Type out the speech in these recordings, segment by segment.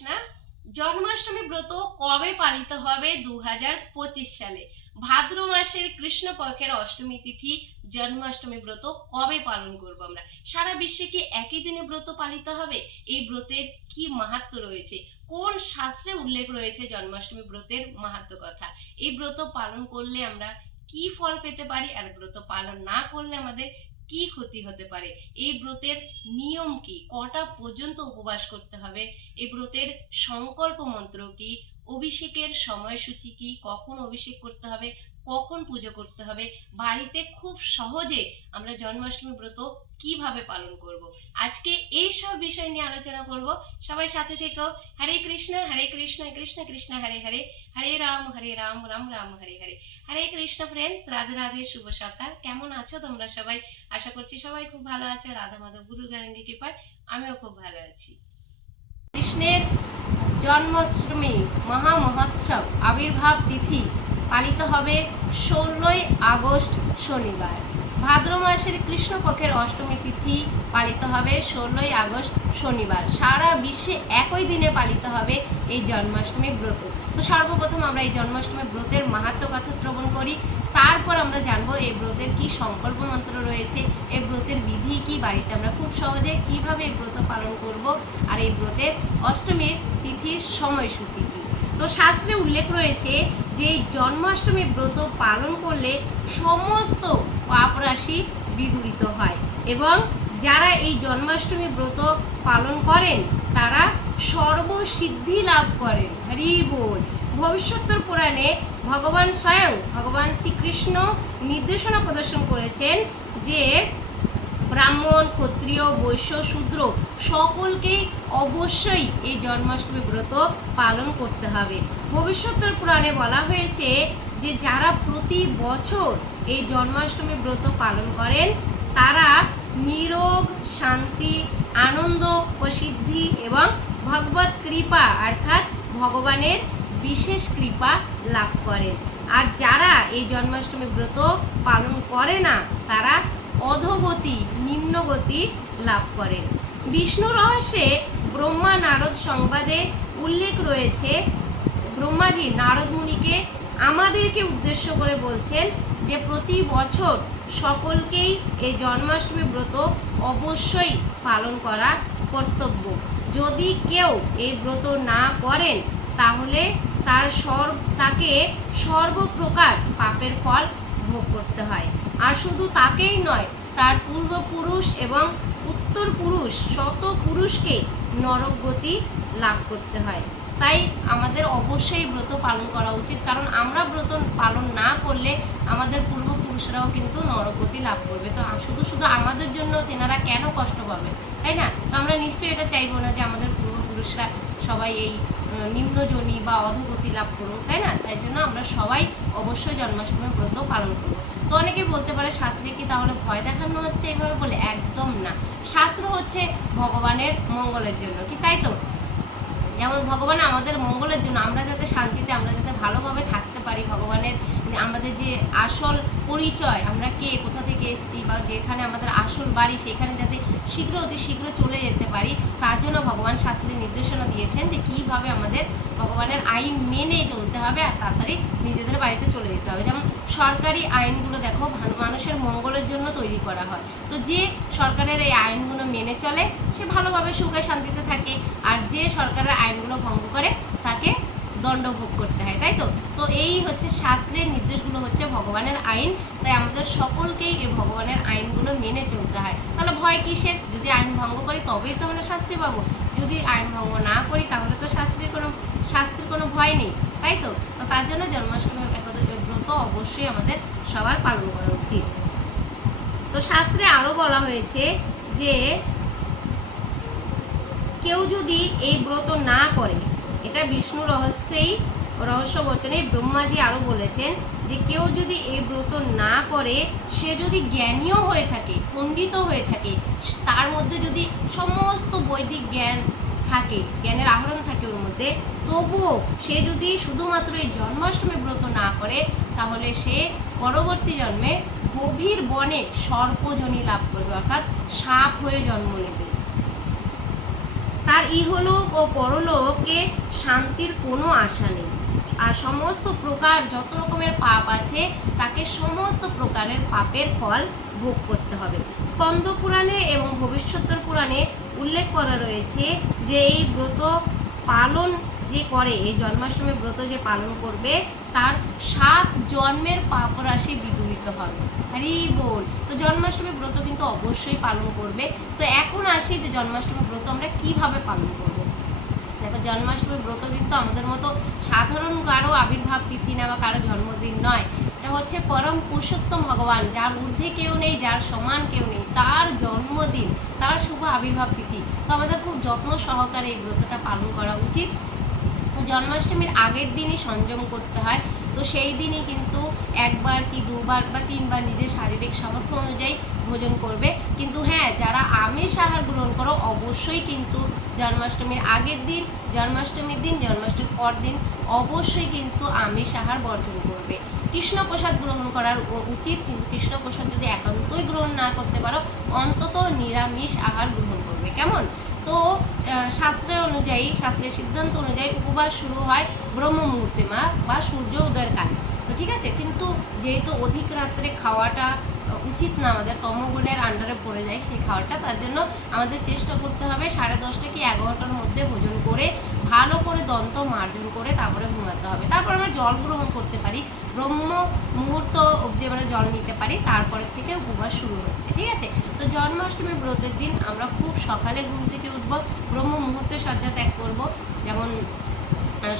কৃষ্ণা, জন্মাষ্টমী ব্রত কবে পালিত হবে দু সালে? ভাদ্র মাসের কৃষ্ণ পক্ষের অষ্টমী তিথি, জন্মাষ্টমী ব্রত কবে পালন করব আমরা? সারা বিশ্বে কি একই দিনে ব্রত পালিত হবে? এই ব্রতের কি মাহাত্ম রয়েছে? কোন শাস্ত্রে উল্লেখ রয়েছে জন্মাষ্টমী ব্রতের মাহাত্ম কথা? এই ব্রত পালন করলে আমরা কি ফল পেতে পারি? আর ব্রত পালন না করলে আমাদের কি ক্ষতি হতে পারে? এই ব্রতের নিয়ম কি? কটা পর্যন্ত উপবাস করতে হবে? এই ব্রতের সংকল্প মন্ত্র কি? অভিষেকের সময়সূচি কি? কখন অভিষেক করতে হবে? কখন পুজো করতে হবে? বাড়িতে খুব সহজে আমরা জন্মাষ্টমী ব্রত কীভাবে পালন করব? আজকে এই সব বিষয় নিয়ে আলোচনা করব। সবাই সাথে থেকেও হরে কৃষ্ণ হরে কৃষ্ণ কৃষ্ণ কৃষ্ণ, হরে হরে। হরে রাম হরে রাম রাম রাম, হরে হরে। হরে কৃষ্ণ ফ্রেন্ডস রাধে রাধে, শুভ সকাল। কেমন আছো তোমরা সবাই? আশা করছি সবাই খুব ভালো আছে। রাধা মাধব গুরু গাঙ্গী কৃপায় আমিও খুব ভালো আছি। কৃষ্ণের জন্মাষ্টমী মহা মহোৎসব আবির্ভাব তিথি পালিত হবে ষোলোই আগস্ট শনিবার। ভাদ্র মাসের কৃষ্ণপক্ষের অষ্টমী তিথি পালিত হবে ষোলোই আগস্ট শনিবার। সারা বিশ্বে একই দিনে পালিত হবে এই জন্মাষ্টমী ব্রত। তো সর্বপ্রথম আমরা এই জন্মাষ্টমী ব্রতের মাহাত্ম কথা শ্রবণ করি। তারপর আমরা জানব এই ব্রতের কি সংকল্প মন্ত্র রয়েছে, এই ব্রতের বিধি কি, বাড়িতে আমরা খুব সহজে কীভাবে এই ব্রত পালন করব, আর এই ব্রতের অষ্টমীর তিথির সময়সূচি কি? তো শাস্ত্রে উল্লেখ রয়েছে যে জন্মাষ্টমী ব্রত পালন করলে সমস্ত পাপ রাশি বিদূরিত হয় এবং যারা এই জন্মাষ্টমী ব্রত পালন করেন, তারা সর্বসিদ্ধি লাভ করেন হরি বল। ভবিষ্যত্তর পুরাণে ভগবান স্বয়ং, ভগবান শ্রীকৃষ্ণ নির্দেশনা প্রদর্শন করেছেন যে ব্রাহ্মণ, ক্ষত্রিয়, বৈশ্য, শূদ্র সকলকেই অবশ্যই এই জন্মাষ্টমী ব্রত পালন করতে হবে। ভবিষ্যত্তর পুরাণে বলা হয়েছে যে যারা প্রতি বছর এই জন্মাষ্টমী ব্রত পালন করেন, তারা নিরোগ, শান্তি, আনন্দ ও সিদ্ধি এবং ভগবত কৃপা অর্থাৎ ভগবানের বিশেষ কৃপা লাভ করেন। আর যারা এই জন্মাষ্টমী ব্রত পালন করে না, তারা অধোগতি, নিম্নগতি লাভ করেন। বিষ্ণু রহস্যে ব্রহ্মা নারদ সংবাদে উল্লেখ রয়েছে, ব্রহ্মাজি নারদ মুনিকে আমাদেরকে উদ্দেশ্য করে বলছেন যে প্রতি বছর সকলকেই এই জন্মাষ্টমী ব্রত অবশ্যই পালন করা কর্তব্য। যদি কেউ এই ব্রত না করেন, তাহলে তার সর্ব, তাকে সর্বপ্রকার পাপের ফল ভোগ করতে হয়। আর শুধু তাকেই নয়, তার পূর্বপুরুষ এবং উত্তর পুরুষ শত পুরুষকে নরকগতি লাভ করতে হয়। তাই আমাদের অবশ্যই ব্রত পালন করা উচিত, কারণ আমরা ব্রত পালন না করলে আমাদের পূর্বপুরুষরাও কিন্তু নরকগতি লাভ করবে। তো শুধু শুধু আমাদের জন্য তেনারা কেন কষ্ট পাবেন? তাই না? আমরা নিশ্চয়ই এটা চাইব না যে আমাদের পূর্বপুরুষরা সবাই এই নিম্নজনী বা অধোগতি লাভ করুক, তাই না? তাই জন্য আমরা সবাই অবশ্যই জন্মাষ্টমী ব্রত পালন করব। তো অনেকেই বলতে পারে, শাস্ত্রে কি তাহলে ভয় দেখানো হচ্ছে? এইভাবে বলে একদম না। শাস্ত্র হচ্ছে ভগবানের মঙ্গলের জন্য, কি তাই তো? যেমন ভগবান আমাদের মঙ্গলের জন্য, আমরা যাতে শান্তিতে, আমরা যাতে ভালোভাবে থাকতে পারি ভগবানের আমাদের যে আসল পরিচয়, আমরা কে, কোথা থেকে এসেছি বা যেখানে আমাদের আসল বাড়ি, সেখানে যাতে শীঘ্র অতি শীঘ্র চলে যেতে পারি, তার জন্য ভগবান শাস্ত্রে নির্দেশনা দিয়েছেন যে কীভাবে আমাদের ভগবানের আইন মেনে চলতে হবে আর তাড়াতাড়ি নিজেদের বাড়িতে চলে যেতে হবে। যেমন সরকারি আইনগুলো দেখো মানুষের মঙ্গলের জন্য তৈরি করা হয়। তো যে সরকারের এই আইনগুলো মেনে চলে, সে ভালোভাবে সুখে শান্তিতে থাকে আর যে সরকারের আইনগুলো ভঙ্গ করে, তাকে দণ্ড ভোগ করতে হয়, তাই তো? তো এই হচ্ছে শাস্ত্রের নির্দেশগুলো হচ্ছে ভগবানের আইন। তাই আমাদের সকলকেই এই ভগবানের আইনগুলো মেনে চলতে হয়। তাহলে ভয় কিসের? যদি আইন ভঙ্গ করি, তবেই তো আমরা শাস্ত্রী পাবো। যদি আইন ভঙ্গ না করি, তাহলে তো শাস্ত্রের কোনো শাস্ত্রের কোনো ভয় নেই, তাই তো? তো তার জন্য জন্মাষ্টমী ব্রত অবশ্যই আমাদের সবার পালন করা উচিত। তো শাস্ত্রে আরও বলা হয়েছে যে, কেউ যদি এই ব্রত না করে, এটা বিষ্ণু রহস্যেই, রহস্য বচনে ব্রহ্মাজি আরও বলেছেন যে কেউ যদি এই ব্রত না করে, সে যদি জ্ঞানীয় হয়ে থাকে পণ্ডিত হয়ে থাকে, তার মধ্যে যদি সমস্ত বৈদিক জ্ঞান থাকে, জ্ঞানের আহরণ থাকে ওর মধ্যে, তবুও সে যদি শুধুমাত্র এই জন্মাষ্টমী ব্রত না করে, তাহলে সে পরবর্তী জন্মে গভীর বনে সর্পজনী লাভ করবে, অর্থাৎ সাপ হয়ে জন্ম নেবে। তার ইহলোক ও পরলোকে শান্তির কোনো আশা নেই। আর সমস্ত প্রকার যত রকমের পাপ আছে, তাকে সমস্ত প্রকারের পাপের ফল ভোগ করতে হবে। স্কন্দ পুরাণে এবং ভবিষ্যত্তর পুরাণে উল্লেখ করা রয়েছে যে এই ব্রত পালন যে করে, এই জন্মাষ্টমী ব্রত যে পালন করবে, তার সাত জন্মের পাপ রাশি বিদূরিত হবে। হরি বল। তো জন্মাষ্টমী ব্রত কিন্তু অবশ্যই পালন করবে। তো এখন আসি যে জন্মাষ্টমী ব্রত আমরা কীভাবে পালন করব। দেখো, জন্মাষ্টমী ব্রত কিন্তু আমাদের মতো সাধারণ কারও আবির্ভাব তিথি না বা কারও জন্মদিন নয়। এটা হচ্ছে পরম পুরুষোত্তম ভগবান, যার ঊর্ধ্বে কেউ নেই, যার সমান কেউ নেই, তার জন্মদিন, তার শুভ আবির্ভাব তিথি। তো আমাদের খুব যত্ন সহকারে এই ব্রতটা পালন করা উচিত। তো জন্মাষ্টমীর আগের দিনই সংযম করতে হয়। তো সেই দিনই কিন্তু একবার কি দুবার বা তিনবার নিজের শারীরিক সামর্থ্য অনুযায়ী ভোজন করবে। কিন্তু হ্যাঁ যারা আমিষ আহার গ্রহণ করো অবশ্যই কিন্তু জন্মাষ্টমীর আগের দিন জন্মাষ্টমীর দিন জন্মাষ্টমীর পর দিন অবশ্যই কিন্তু আমিষ আহার বর্জন করবে। কৃষ্ণ প্রসাদ গ্রহণ করার উচিত কিন্তু কৃষ্ণ প্রসাদ যদি একান্তই গ্রহণ না করতে পারো অন্তত নিরামিষ আহার গ্রহণ করবে। কেমন? তো আহ, শাস্ত্রের অনুযায়ী শাস্ত্রের সিদ্ধান্ত অনুযায়ী উপবাস শুরু হয় ব্রহ্ম মুহূর্তে মা বা সূর্য উদয়ের কালে তো ঠিক আছে? কিন্তু যেহেতু অধিক রাত্রে খাওয়াটা উচিত না আমাদের তমগুণের আন্ডারে পড়ে যায় সেই খাওয়াটা। তার জন্য আমাদের চেষ্টা করতে হবে সাড়ে দশটা কি এগারোটার মধ্যে ভোজন করে, ভালো করে দন্ত মার্জন করে তারপরে ঘুমাতে হবে। তারপর আমরা জল গ্রহণ করতে পারি। ব্রহ্ম মুহূর্ত অবধি আমরা জল নিতে পারি, তারপরে থেকে উপবাস শুরু হচ্ছে, ঠিক আছে? তো জন্মাষ্টমী ব্রতের দিন আমরা খুব সকালে ঘুম থেকে উঠবো, ব্রহ্ম মুহূর্তে শয্যা ত্যাগ করব। যেমন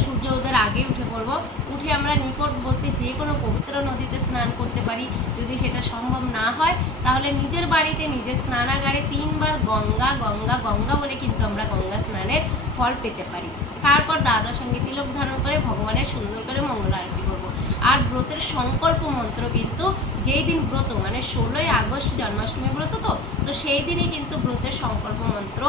সূর্য উদয়ের আগে উঠে পড়ব। উঠে আমরা নিকটবর্তী যে কোনো পবিত্র নদীতে স্নান করতে পারি। যদি সেটা সম্ভব না হয়, তাহলে নিজের বাড়িতে নিজের স্নানাগারে তিনবার গঙ্গা গঙ্গা গঙ্গা বলে কিন্তু আমরা গঙ্গা স্নানের ফল পেতে পারি। তারপর দ্বাদশ সঙ্গে তিলক ধারণ করে ভগবানের সুন্দর করে মঙ্গল আরতি করব। আর ব্রতের সংকল্প মন্ত্র কিন্তু যেই দিন ব্রত মানে ষোলোই আগস্ট জন্মাষ্টমী ব্রত তো তো সেই দিনই কিন্তু ব্রতের সংকল্প মন্ত্র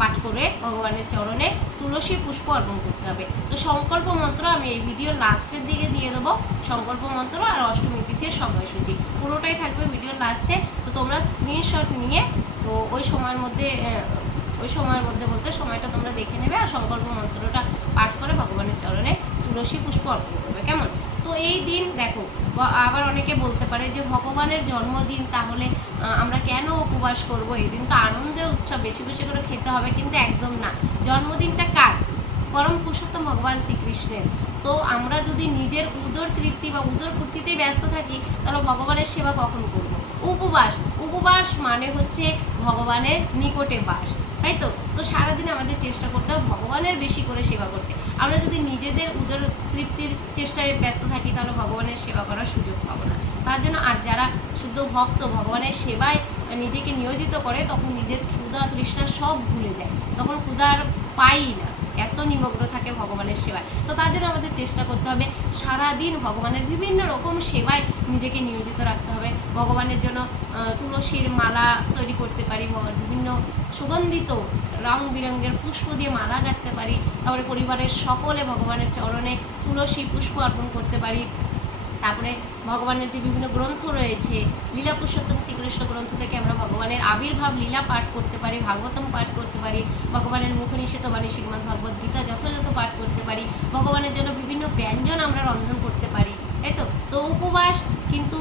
পাঠ করে ভগবানের চরণে তুলসী পুষ্প অর্পণ করতে হবে। তো সংকল্প মন্ত্র আমি এই ভিডিওর লাস্টের দিকে দিয়ে দেবো। সংকল্প মন্ত্র আর অষ্টমী তিথির সময়সূচি। পুরোটাই থাকবে ভিডিওর লাস্টে তো তোমরা স্ক্রিনশট নিয়ে তো ওই সময়ের মধ্যে ওই সময়ের মধ্যে বলতে সময়টা তোমরা দেখে নেবে আর সংকল্প মন্ত্রটা পাঠ করে ভগবানের চরণে তুলসী পুষ্প অর্পণ করবে, কেমন? তো এই দিন দেখো আবার অনেকে বলতে পারে যে ভগবানের জন্মদিন তাহলে আমরা কেন উপবাস করব? এই দিন তো আনন্দে উৎসব, বেশি বেশি করে খেতে হবে কিন্তু একদম না। জন্মদিনটা কার? পরম পুরুষোত্তম ভগবান শ্রীকৃষ্ণের। তো আমরা যদি নিজের উদর তৃপ্তি বা উদর পূর্তিতেই ব্যস্ত থাকি, তাহলে ভগবানের সেবা কখন করব? উপবাস। উপবাস মানে হচ্ছে ভগবানের নিকটে বাস। তাই তো তো সারাদিন আমাদের চেষ্টা করতে হবে ভগবানের বেশি করে সেবা করতে। আমরা যদি নিজেদের উদর তৃপ্তির চেষ্টায় ব্যস্ত থাকি, তাহলে ভগবানের সেবা করার সুযোগ পাবো না। তার জন্য আর যারা শুদ্ধ ভক্ত, ভগবানের সেবায় নিজেকে নিয়োজিত করে, তখন নিজের ক্ষুধা তৃষ্ণা সব ভুলে যায়। তখন ক্ষুধার পাই না। এত নিমগ্ন থাকে ভগবানের সেবায়। তো তার জন্য আমাদের চেষ্টা করতে হবে সারাদিন ভগবানের বিভিন্ন রকম সেবায় নিজেকে নিয়োজিত রাখতে হবে। ভগবানের জন্য তুলসীর মালা তৈরি করতে পারি বিভিন্ন সুগন্ধিত রং বিরঙ্গের পুষ্প দিয়ে মালা গাঁথতে পারি, তারপরে পরিবারের সকলে ভগবানের চরণে তুলসী পুষ্প অর্পণ করতে পারি। তারপরে ভগবানের যে বিভিন্ন গ্রন্থ রয়েছে, লীলা পুরুষোত্তম শ্রীকৃষ্ণ গ্রন্থ থেকে আমরা ভগবানের আবির্ভাব লীলা পাঠ করতে পারি, ভাগবতম পাঠ করতে পারি, ভগবানের মুখ নিষেধ বাণী শ্রীমদ ভগবত গীতা যথাযথ পাঠ করতে পারি, ভগবানের জন্য বিভিন্ন ব্যঞ্জন আমরা রন্ধন করতে পারি, তাই তো? তো উপবাস কিন্তু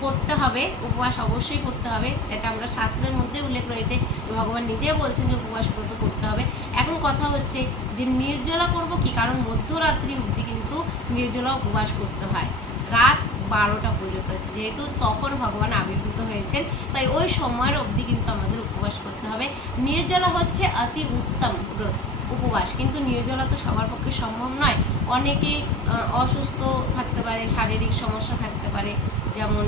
করতে হবে, উপবাস অবশ্যই করতে হবে। এটা আমরা শাস্ত্রের মধ্যে উল্লেখ রয়েছে ভগবান নিজে বলছেন যে উপবাস ব্রত করতে হবে। এখন কথা হচ্ছে যে নির্জলা করব কি? কারণ মধ্যরাত্রি অবধি কিন্তু নির্জলা উপবাস করতে হয়। রাত বারোটা পর্যন্ত। যেহেতু তখন ভগবান আবির্ভূত হয়েছেন, তাই ওই সময়ের অবধি কিন্তু আমাদের উপবাস করতে হবে। নির্জলা হচ্ছে অতি উত্তম ব্রত। উপবাস। কিন্তু নির্জলা তো সবার পক্ষে সম্ভব নয়। অনেকে অসুস্থ থাকতে পারে, শারীরিক সমস্যা থাকতে পারে, যেমন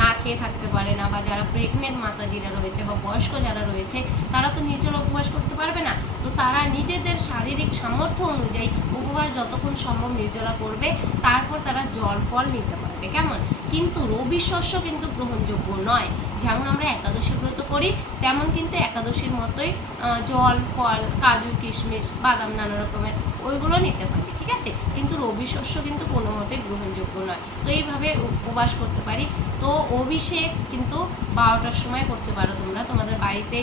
না খেয়ে থাকতে পারে না বা যারা প্রেগনেন্ট মাতাজিরা রয়েছে বা বয়স্ক যারা রয়েছে, তারা তো নির্জলা উপবাস করতে পারবে না। তো তারা নিজেদের শারীরিক সামর্থ্য অনুযায়ী উপবাস যতক্ষণ সম্ভব নির্জলা করবে, তারপর তারা জল ফল নিতে পারবে কেমন? কিন্তু রবি শস্য কিন্তু গ্রহণযোগ্য নয়। যেমন আমরা একাদশী ব্রত করি, তেমন কিন্তু একাদশীর মতোই জল, ফল, কাজু, কিশমিশ, বাদাম নানা রকমের ওইগুলো নিতে পারি, ঠিক আছে? কিন্তু রবি শস্য কিন্তু কোনো মতে গ্রহণযোগ্য নয়। তো এইভাবে উপবাস করতে পারি। তো অভিষেক কিন্তু বারোটার সময় করতে পারো তোমরা। তোমাদের বাড়িতে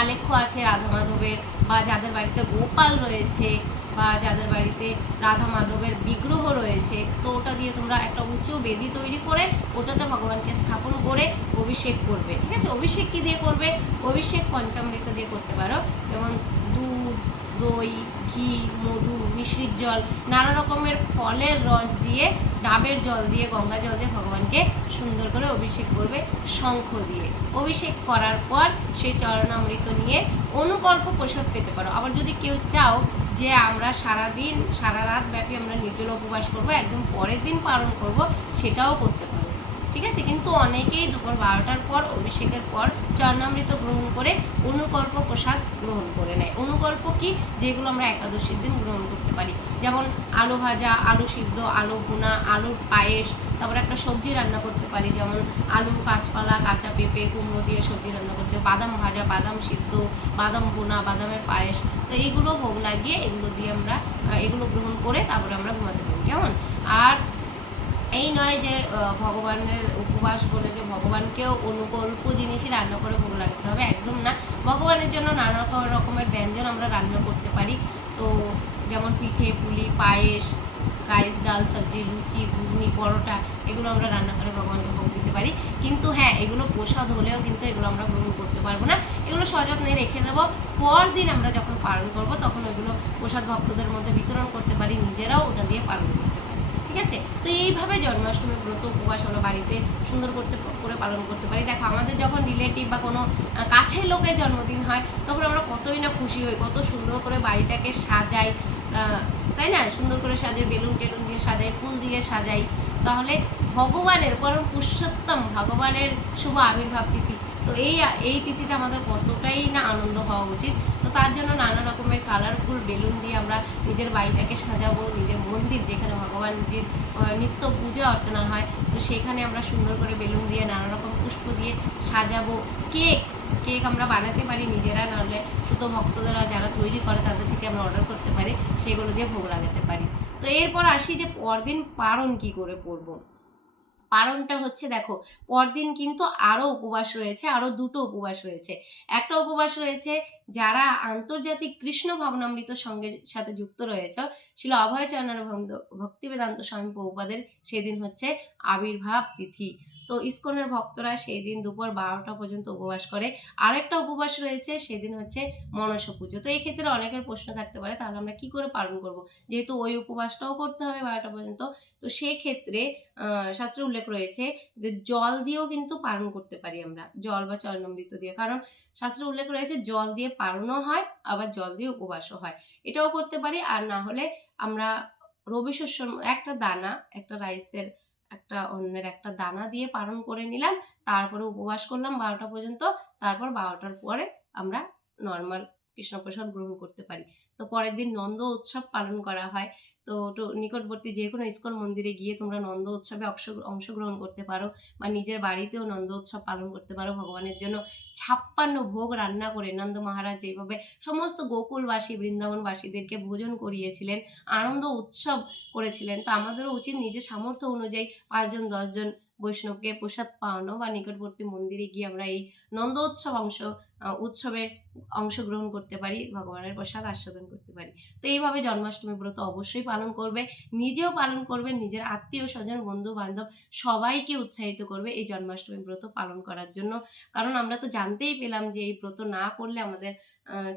আলেখ্য আছে রাধা মাধবের বা যাদের বাড়িতে গোপাল রয়েছে বা যাদের বাড়িতে রাধা মাধবের বিগ্রহ রয়েছে, তো ওটা দিয়ে তোমরা একটা উঁচু বেদি তৈরি করে ওটাতে ভগবানকে স্থাপন করে অভিষেক করবে, ঠিক আছে? অভিষেক কী দিয়ে করবে? অভিষেক পঞ্চামৃত দিয়ে করতে পারো, যেমন দুধ, দই, ঘি, মধু মিশ্রির জল, নানা রকমের ফলের রস দিয়ে, ডাবের জল দিয়ে, গঙ্গা জল দিয়ে ভগবানকে সুন্দর করে অভিষেক করবে শঙ্খ দিয়ে। অভিষেক করার পর সেই চরণামৃত নিয়ে অনুকল্প প্রসাদ পেতে পারো। আবার যদি কেউ চাও যে আমরা সারা দিন সারা রাত ব্যাপী আমরা নির্জল উপবাস করব, একদম পরের দিন পালন করব, সেটাও করতে পারো ঠিক আছে? কিন্তু অনেকেই দুপুর বারোটার পর, অভিষেকের পর চরণামৃত গ্রহণ করে অনুকল্প প্রসাদ গ্রহণ করে নেয়। অনুকল্প কি? যেগুলো আমরা একাদশীর দিন গ্রহণ করতে পারি। যেমন আলু ভাজা, আলু সিদ্ধ, আলু ভুনা, আলুর পায়েস তারপর একটা সবজি রান্না করতে পারি, যেমন আলু, কাঁচকলা, কাঁচা পেঁপে, কুমড়ো দিয়ে সবজি রান্না করতে বাদাম ভাজা, বাদাম সিদ্ধ, বাদাম বোনা বাদামের পায়েস, তো এইগুলো ভোগ লাগিয়ে এগুলো দিয়ে আমরা এগুলো গ্রহণ করে তারপরে আমরা ঘুমাতে পারি, কেমন? আর এই নয় যে ভগবানের উপবাস বলে যে ভগবানকেও অনুকল্প জিনিসই রান্না করে ভোগ লাগাতে হবে, একদম না। ভগবানের জন্য নানা রকমের ব্যঞ্জন আমরা রান্না করতে পারি। তো যেমন পিঠে, পুলি, পায়েস, রাইস, ডাল, সবজি, লুচি, ঘুগনি, পরোটা, এগুলো আমরা রান্না করে ভগবানকে ভোগ দিতে পারি। কিন্তু হ্যাঁ এগুলো প্রসাদ হলেও কিন্তু এগুলো আমরা গ্রহণ করতে পারব না। এগুলো সযত্নে রেখে দেবো। পরদিন আমরা যখন পালন করব, তখন ওইগুলো প্রসাদ ভক্তদের মধ্যে বিতরণ করতে পারি, নিজেরাও ওটা দিয়ে পালন করতে পারি। ঠিক আছে? তো এইভাবে জন্মাষ্টমী ব্রত উপবাস আমরা বাড়িতে সুন্দর করতে, করে পালন করতে পারি। দেখো, আমাদের যখন রিলেটিভ বা কোনো কাছের লোকের জন্মদিন হয়, তখন আমরা কতই না খুশি হই, কত সুন্দর করে বাড়িটাকে সাজাই তাই না? সুন্দর করে সাজাই বেলুন টেলুন দিয়ে সাজাই, ফুল দিয়ে সাজাই। তাহলে ভগবানের পরম পুরুষোত্তম, ভগবানের শুভ আবির্ভাব তিথি। তো এই এই তিথিতে আমাদের কতটাই না আনন্দ হওয়া উচিত। তো তার জন্য নানা রকমের কালারফুল বেলুন দিয়ে আমরা নিজের বাড়িটাকে সাজাবো, নিজের মন্দির যেখানে ভগবানজির নিত্য পূজা অর্চনা হয়, তো সেখানে আমরা সুন্দর করে বেলুন দিয়ে নানা রকম পুষ্প দিয়ে সাজাবো কেক কেক আমরা বানাতে পারি নিজেরা, নাহলে শুধু ভক্তরা যারা তৈরি করে তাদের থেকে আমরা অর্ডার করতে পারি, সেগুলো দিয়ে ভোগ লাগাতে পারি তো এরপর আসি যে পরদিন পারণ কি করে করব। পারণটা হচ্ছে দেখো, পরদিন কিন্তু আরও উপবাস রয়েছে, আরও দুটো উপবাস রয়েছে। একটা উপবাস রয়েছে যারা আন্তর্জাতিক কৃষ্ণ ভাবনামৃত সঙ্গে সাথে যুক্ত রয়েছে ছিল অভয়চরণের ভক্তি বেদান্ত স্বামী প্রভুপাদের সেদিন হচ্ছে আবির্ভাব তিথি। তো ইসকনের ভক্তরা সেই দিন দুপুর বারোটা পর্যন্ত উপবাস করে। আরেকটা উপবাস রয়েছে, সেদিন হচ্ছে মনসা পুজো। তো এই ক্ষেত্রে অনেকের প্রশ্ন থাকতে পারে, তাহলে আমরা কি করে পালন করব? যেহেতু ওই উপবাসটাও করতে হবে বারোটা পর্যন্ত। তো সেই ক্ষেত্রে শাস্ত্রে উল্লেখ রয়েছে যে জল দিয়েও কিন্তু পালন করতে পারি আমরা, জল বা চরণামৃত দিয়ে। কারণ শাস্ত্রে উল্লেখ রয়েছে, জল দিয়ে পালনও হয়, আবার জল দিয়ে উপবাসও হয়। এটাও করতে পারি, আর না হলে আমরা রবি শস্য একটা দানা, একটা রাইসের একটা অন্যের একটা দানা দিয়ে পালন করে নিলাম। তারপরে উপবাস করলাম বারোটা পর্যন্ত। তারপর বারোটার পরে আমরা নর্মাল কৃষ্ণপ্রসাদ গ্রহণ করতে পারি। তো পরের দিন নন্দ উৎসব পালন করা হয়। তো নিকটবর্তী যে কোনো ইস্কন মন্দিরে গিয়ে তোমরা নন্দ উৎসবে অংশ- অংশগ্রহণ করতে পারো বা নিজের বাড়িতেও নন্দ উৎসব পালন করতে পারো। ভগবানের জন্য ছাপ্পান্ন ভোগ রান্না করে নন্দ মহারাজ যেভাবে সমস্ত গোকুলবাসী, বৃন্দাবনবাসীদেরকে ভোজন করিয়েছিলেন, আনন্দ উৎসব করেছিলেন, তো আমাদেরও উচিত নিজের সামর্থ্য অনুযায়ী পাঁচজন, দশজন বৈষ্ণবকে প্রসাদ পাওয়ানো বা নিকটবর্তী মন্দিরে গিয়ে আমরা এই নন্দ উৎসব অংশ উৎসবে অংশগ্রহণ করতে পারি, ভগবানের প্রসাদ আস্বাদন করতে পারি। তো এইভাবে জন্মাষ্টমী ব্রত অবশ্যই পালন করবে, নিজেও পালন করবে, নিজের আত্মীয় স্বজন বন্ধু বান্ধব সবাইকে উৎসাহিত করবে এই জন্মাষ্টমী ব্রত পালন করার জন্য। কারণ আমরা তো জানতেই পেলাম যে এই ব্রত না করলে আমাদের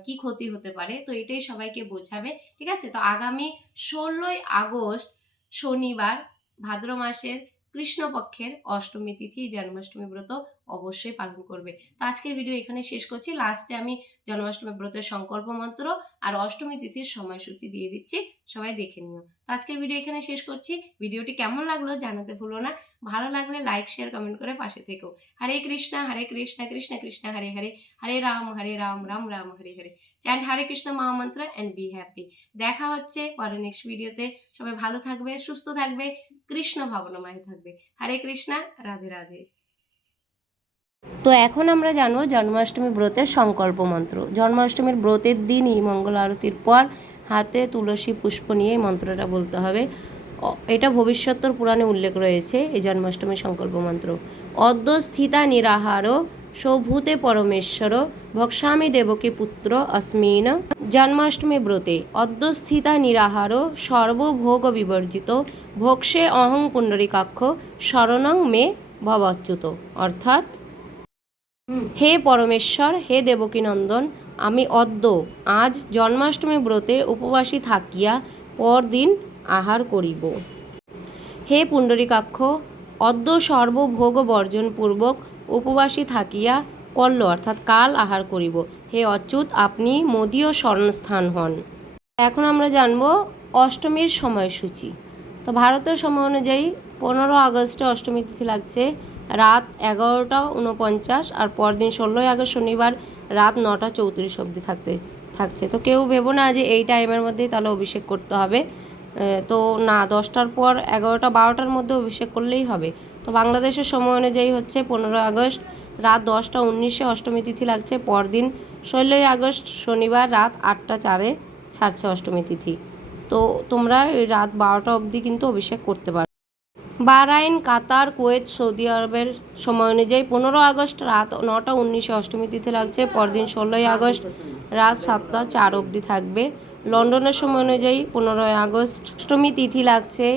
কি ক্ষতি হতে পারে, তো এটাই সবাইকে বোঝাবে, ঠিক আছে? তো আগামী ষোলোই আগস্ট শনিবার, ভাদ্র মাসের কৃষ্ণপক্ষের অষ্টমী তিথি জন্মাষ্টমী ব্রত অবশ্যই পালন করবে। তো আজকের ভিডিও এখানে শেষ করছি। লাস্টে আমি জন্মাষ্টমী ব্রতের সংকল্প মন্ত্র আর অষ্টমী তিথির সময়সূচি দিয়ে দিচ্ছি। সবাই দেখে নিও। তো আজকের ভিডিও এখানে শেষ করছি। ভিডিওটি কেমন লাগল জানাতে ভুলো না। ভালো লাগলে লাইক শেয়ার কমেন্ট করে পাশে থেকো। হরে কৃষ্ণ হরে কৃষ্ণ কৃষ্ণ কৃষ্ণ, হরে হরে। হরে রাম হরে রাম রাম রাম, হরে হরে। চ্যান্ড হরে কৃষ্ণ মহামন্ত্র অ্যান্ড বি হ্যাপি দেখা হচ্ছে পরে নেক্সট ভিডিওতে সবাই ভালো থাকবে, সুস্থ থাকবে, কৃষ্ণ ভাবনাময় থাকবে। হরে কৃষ্ণা রাধে রাধে তো এখন আমরা জানব জন্মাষ্টমী ব্রতের সংকল্প মন্ত্র। জন্মাষ্টমীর ব্রতের দিনই মঙ্গল আরতির পর হাতে তুলসী পুষ্প নিয়ে এই মন্ত্রটা বলতে হবে। এটা ভবিষ্যত্তর পুরাণে উল্লেখ রয়েছে এই জন্মাষ্টমী সংকল্প মন্ত্র। অদ্য স্থিতা নিরাহার, সৌভূতে পরমেশ্বর, ভক্ষ্যামি দেবকী পুত্র অস্মিন। জন্মাষ্টমী ব্রতে অদ্যস্থিতা নিরাহার, সর্বভোগ বিবর্জিত ভোক্সে অহং পুণ্ডরিকাক্ষ, শরণং মে ভবচ্যুত। অর্থাৎ হে পরমেশ্বর, হে দেবকীনন্দন, আমি অদ্য আজ জন্মাষ্টমী ব্রতে উপবাসী থাকিয়া পরদিন আহার করিব। হে পুণ্ডরিকাক্ষ, অদ্য সর্বভোগ বর্জন পূর্বক উপবাসী থাকিয়া কল্ল, অর্থাৎ কাল আহার করিব। হে অচ্যুত, আপনি মোদীয় স্মরণস্থান হন। এখন আমরা জানব অষ্টমীর সময়সূচি। তো ভারতের সময় অনুযায়ী পনেরো আগস্টে অষ্টমী তিথি লাগছে। রাত এগারোটা উনপঞ্চাশ আর পরদিন ষোলোই আগস্ট শনিবার রাত নটা চৌত্রিশ অবধি থাকতে, থাকছে। তো কেউ ভেবো না যে এই টাইমের মধ্যেই তাহলে অভিষেক করতে হবে। তো না, দশটার পর এগারোটা বারোটার মধ্যে অভিষেক করলেই হবে। তো বাংলাদেশের সময় অনুযায়ী হচ্ছে পনেরো আগস্ট, রাত দশটা উনিশে অষ্টমী তিথি লাগছে। পরদিন ষোলোই আগস্ট শনিবার রাত আটটা চারে ছাড়ছে অষ্টমী তিথি। তো তোমরা এই রাত বারোটা অবধি কিন্তু অভিষেক করতে পারো। বাহরাইন, কাতার, কুয়েত, সৌদি আরবের সময় অনুযায়ী পনেরো আগস্ট রাত নটা উনিশে অষ্টমী তিথি লাগছে। পরদিন ষোলোই আগস্ট রাত সাতটা চার অবধি থাকবে। লন্ডনের সময় অনুযায়ী পনেরোই আগস্ট অষ্টমী তিথি লাগছে।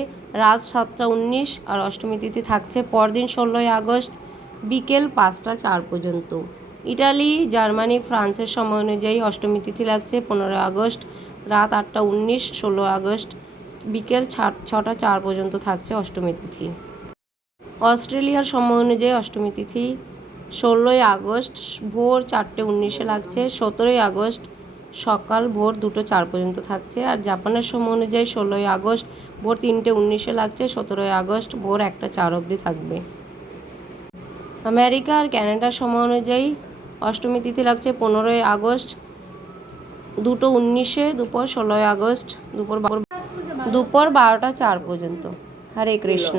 রাত সাতটা উনিশ আর অষ্টমী তিথি থাকছে। পরদিন ষোলোই আগস্ট বিকেল পাঁচটা চার পর্যন্ত। ইটালি, জার্মানি, ফ্রান্সের সময় অনুযায়ী অষ্টমী তিথি লাগছে। পনেরোই আগস্ট রাত আটটা উনিশ ষোলো আগস্ট বিকেল ছটা চার পর্যন্ত থাকছে অষ্টমী তিথি। অস্ট্রেলিয়ার সময় অনুযায়ী অষ্টমী তিথি ষোলোই আগস্ট ভোর চারটে উনিশে লাগছে, সতেরোই আগস্ট সকাল ভোর দুটো চার পর্যন্ত থাকছে, আর জাপানের সময় অনুযায়ী ষোলোই আগস্ট ভোর তিনটে উনিশে লাগছে, সতেরোই আগস্ট ভোর একটা চার অবধি থাকবে। আমেরিকা আর ক্যানাডার সময় অনুযায়ী অষ্টমী তিথি লাগছে পনেরোই আগস্ট দুটো উনিশে, দুপুর ষোলোই আগস্ট দুপুর দুপুর বারোটা চার পর্যন্ত। হরে কৃষ্ণ।